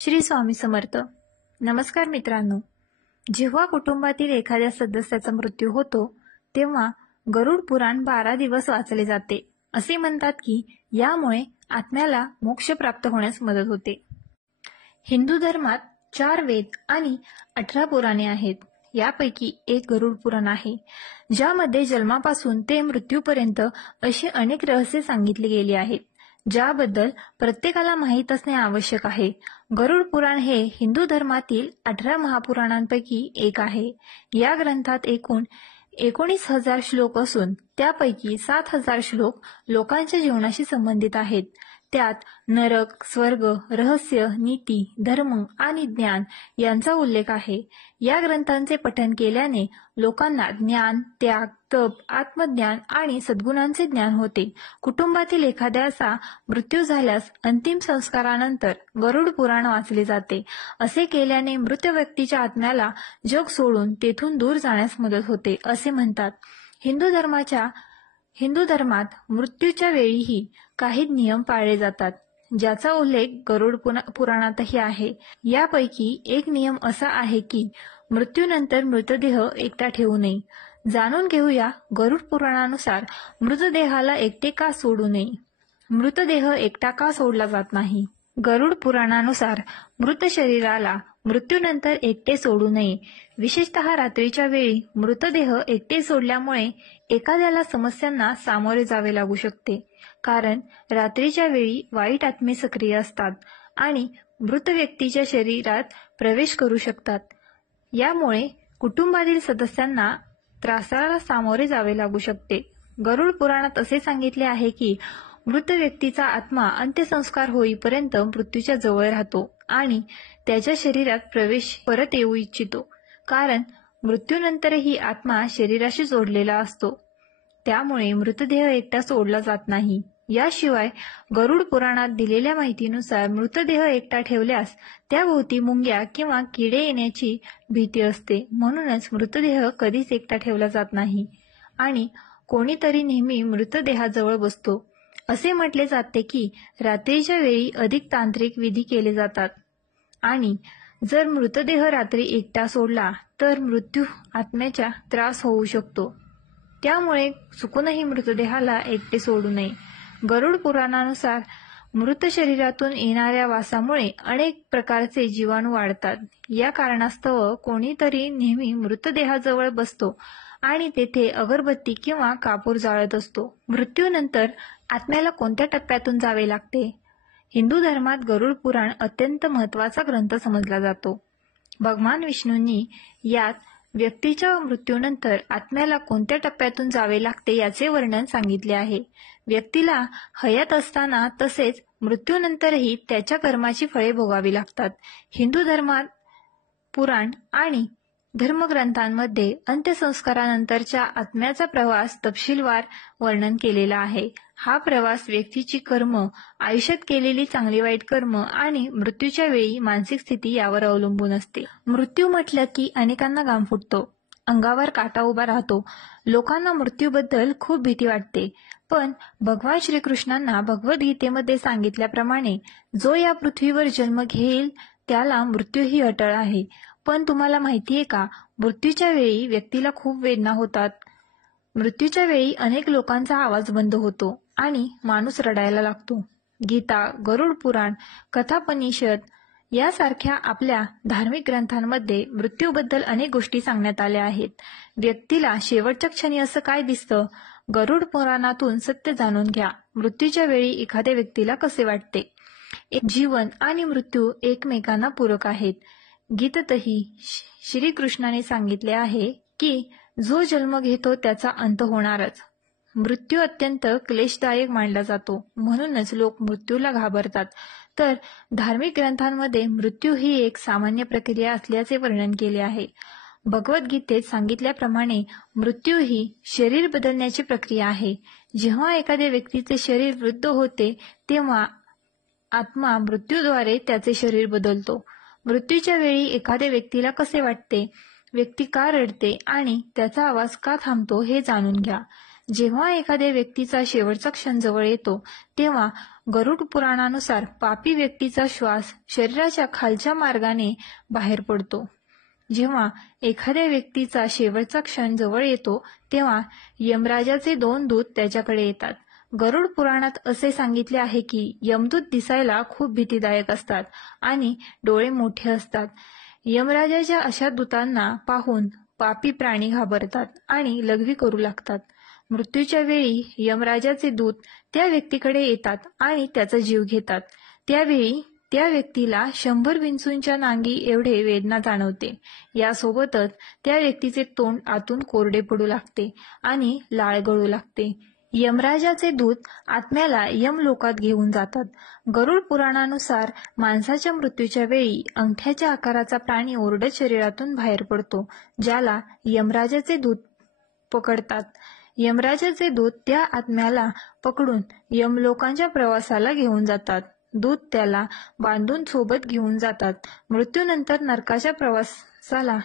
श्री स्वामी समर्थ. नमस्कार मित्रांनो. जेव्हा कुटुंबातील एखाद्या सदस्याचा मृत्यू होतो तेव्हा गरुड पुराण 12 दिवस वाचले जाते. असे म्हणतात की यामुळे आत्म्याला मोक्ष प्राप्त होण्यास मदत होते. हिंदू धर्मात 4 वेद आणि 18 पुराणे आहेत. यापैकी एक गरुड पुराण आहे, ज्यामध्ये जन्मापासून ते मृत्यूपर्यंत अशी अनेक रहस्ये सांगितली गेली आहेत, ज्याबद्दल प्रत्येकाला माहीत असणे आवश्यक आहे. गरुड पुराण हे हिंदू धर्मातील 18 महापुराणांपैकी एक आहे. या ग्रंथात एकूण 19,000 श्लोक असून त्यापैकी 7,000 श्लोक लोकांच्या जीवनाशी संबंधित आहेत. त्यात नरक, स्वर्ग, रहस्य, नीती, धर्म आणि ज्ञान यांचा उल्लेख आहे. या ग्रंथांचे पठण केल्याने लोकांना ज्ञान, त्याग, तप, आत्मज्ञान आणि सद्गुणांचे ज्ञान होते. कुटुंबातील एखाद्याचा मृत्यू झाल्यास अंतिम संस्कारानंतर गरुड पुराण वाचले जाते. असे केल्याने मृत व्यक्तीच्या आत्म्याला जग सोडून तेथून दूर जाण्यास मदत होते असे म्हणतात. हिंदू धर्मात मृत्यूच्या वेळीही काही नियम पाळले जातात, ज्याचा उल्लेख गरुड पुराणातही आहे. यापैकी एक नियम असा आहे की मृत्यूनंतर मृतदेह एकटा ठेवू नये. जाणून घेऊया गरुड पुराणानुसार मृतदेहाला एकटे का सोडू नये. मृतदेह एकटा का सोडला जात नाही. गरुड पुराणानुसार मृत शरीराला मृत्यूनंतर एकटे सोडू नये. विशेषतः रात्रीच्या वेळी मृतदेह एकटे सोडल्यामुळे एखाद्याला समस्यांना सामोरे जावे लागू शकते, कारण रात्रीच्या वेळी वाईट आत्मे सक्रिय असतात आणि मृत व्यक्तीच्या शरीरात प्रवेश करू शकतात. यामुळे कुटुंबातील सदस्यांना त्रासाला सामोरे जावे लागू शकते. गरुड पुराणात असे सांगितले आहे की मृत व्यक्तीचा आत्मा अंत्यसंस्कार होईपर्यंत मृत्यूच्या जवळ राहतो आणि त्याच्या शरीरात प्रवेश परत येऊ इच्छितो, कारण मृत्यूनंतरही आत्मा शरीराशी जोडलेला असतो. त्यामुळे मृतदेह एकटा सोडला जात नाही. याशिवाय गरुड पुराणात दिलेल्या माहितीनुसार मृतदेह एकटा ठेवल्यास त्याभोवती मुंग्या किंवा किडे येण्याची भीती असते. म्हणूनच मृतदेह कधीच एकटा ठेवला जात नाही आणि कोणीतरी नेहमी मृतदेहाजवळ बसतो. असे म्हटले जाते की रात्रीच्या वेळी अधिक तांत्रिक विधी केले जातात आणि जर मृतदेह रात्री एकटा सोडला तर मृत्यू आत्म्याचा त्रास होऊ शकतो. त्यामुळे चुकूनही मृतदेहाला एकटे सोडू नये. गरुड पुराणानुसार मृत शरीरातून येणाऱ्या वासामुळे अनेक प्रकारचे जीवाणू वाढतात. या कारणास्तव कोणीतरी नेहमी मृतदेहाजवळ बसतो आणि तेथे अगरबत्ती किंवा कापूर जाळत असतो. मृत्यूनंतर आत्म्याला कोणत्या टप्प्यातून जावे लागते. हिंदू धर्मात गरुड पुराण अत्यंत महत्त्वाचा ग्रंथ समजला जातो. भगवान विष्णूंनी यात व्यक्तीच्या मृत्यूनंतर आत्म्याला कोणत्या टप्प्यातून जावे लागते याचे वर्णन सांगितले आहे. व्यक्तीला हयात असताना तसेच मृत्यूनंतरही त्याच्या कर्माची फळे भोगावी लागतात. हिंदू धर्मात पुराण आणि धर्मग्रंथांमध्ये अंत्यसंस्कारानंतरच्या आत्म्याचा प्रवास तपशीलवार वर्णन केलेला आहे. हा प्रवास व्यक्तीची कर्म, आयुष्यात केलेली चांगली वाईट कर्म आणि मृत्यूच्या वेळी मानसिक स्थिती यावर अवलंबून असते. मृत्यू म्हटलं की अनेकांना घाम फुटतो, अंगावर काटा उभा राहतो. लोकांना मृत्यूबद्दल खूप भीती वाटते. पण भगवान श्रीकृष्णांना भगवद्गीतेमध्ये सांगितल्याप्रमाणे जो या पृथ्वीवर जन्म घेईल त्याला मृत्यूही अटळ आहे. पण तुम्हाला माहितीये का, मृत्यूच्या वेळी व्यक्तीला खूप वेदना होतात. मृत्यूच्या वेळी अनेक लोकांचा आवाज बंद होतो आणि माणूस रडायला लागतो. गीता, गरुड पुराण, कथापनिषद यासारख्या आपल्या धार्मिक ग्रंथांमध्ये मृत्यूबद्दल अनेक गोष्टी सांगण्यात आल्या आहेत. व्यक्तीला शेवटच्या क्षणी असं काय दिसतं? गरुड पुराणातून सत्य जाणून घ्या. मृत्यूच्या वेळी एखाद्या व्यक्तीला कसे वाटते? जीवन आणि मृत्यू एकमेकांना पूरक आहेत. गीतेतही श्रीकृष्णाने सांगितले आहे की जो जन्म घेतो त्याचा अंत होणारच. मृत्यू अत्यंत क्लेशदायक मानला जातो, म्हणूनच लोक मृत्यूला घाबरतात. तर धार्मिक ग्रंथांमध्ये मृत्यू ही एक सामान्य प्रक्रिया असल्याचे वर्णन केले आहे. भगवद्गीतेत सांगितल्याप्रमाणे मृत्यू ही शरीर बदलण्याची प्रक्रिया आहे. जेव्हा एखाद्या व्यक्तीचे शरीर वृद्ध होते तेव्हा आत्मा मृत्यूद्वारे त्याचे शरीर बदलतो. मृत्यूच्या वेळी एखाद्या व्यक्तीला कसे वाटते, व्यक्ती का रडते आणि त्याचा आवाज का थांबतो हे जाणून घ्या. जेव्हा एखाद्या व्यक्तीचा शेवटचा क्षण जवळ येतो तेव्हा गरुड पुराणानुसार पापी व्यक्तीचा श्वास शरीराच्या खालच्या मार्गाने बाहेर पडतो. जेव्हा एखाद्या व्यक्तीचा शेवटचा क्षण जवळ येतो तेव्हा यमराजाचे 2 दूत त्याच्याकडे येतात. गरुड पुराणात असे सांगितले आहे की यमदूत दिसायला खूप भीतीदायक असतात आणि डोळे मोठे असतात. यमराजाच्या अशा दूतांना पाहून पापी प्राणी घाबरतात आणि लघवी करू लागतात. मृत्यूच्या वेळी यमराजाचे दूत त्या व्यक्तीकडे येतात आणि त्याचा जीव घेतात. त्यावेळी त्या व्यक्तीला 100 विंचूंच्या नांगी एवढे वेदना जाणवते. यासोबतच त्या व्यक्तीचे तोंड आतून कोरडे पडू लागते आणि लाळ गळू लागते. यमराजाचे दूत आत्म्याला यमलोकात घेऊन जातात. गरुड पुराणानुसार माणसाच्या मृत्यूच्या वेळी अंगठ्याच्या आकाराचा प्राणी ओरडत शरीरातून बाहेर पडतो, ज्याला यमराजाचे दूत पकडतात. यमराजाचे दूत त्या आत्म्याला पकडून यमलोकांच्या प्रवासाला घेऊन जातात. दूत त्याला बांधून सोबत घेऊन जातात. मृत्यूनंतर नरकाच्या प्रवासाला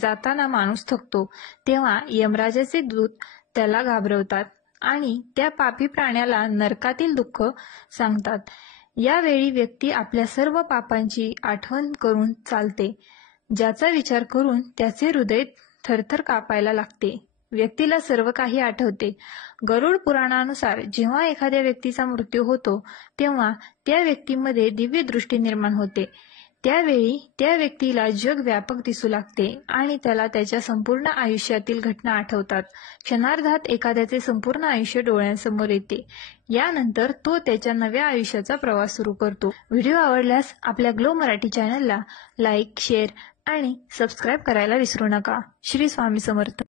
जाताना माणूस थकतो तेव्हा यमराजाचे दूत त्याला घाबरवतात आणि त्या पापी प्राण्याला नरकातील दुःख सांगतात. यावेळी व्यक्ती आपल्या सर्व पापांची आठवण करून चालते, ज्याचा विचार करून त्याचे हृदय थरथर कापायला लागते. व्यक्तीला सर्व काही आठवते. गरुड पुराणानुसार जेव्हा एखाद्या व्यक्तीचा मृत्यू होतो तेव्हा त्या व्यक्तीमध्ये दिव्य दृष्टी निर्माण होते. त्यावेळी त्या व्यक्तीला जग व्यापक दिसू लागते आणि त्याला त्याच्या संपूर्ण आयुष्यातील घटना आठवतात. क्षणार्धात एखाद्याचे संपूर्ण आयुष्य डोळ्यांसमोर येते. यानंतर तो त्याच्या नव्या आयुष्याचा प्रवास सुरू करतो. व्हिडिओ आवडल्यास आपल्या ग्लो मराठी चॅनलला लाईक, शेअर आणि सबस्क्राईब करायला विसरू नका. श्री स्वामी समर्थ.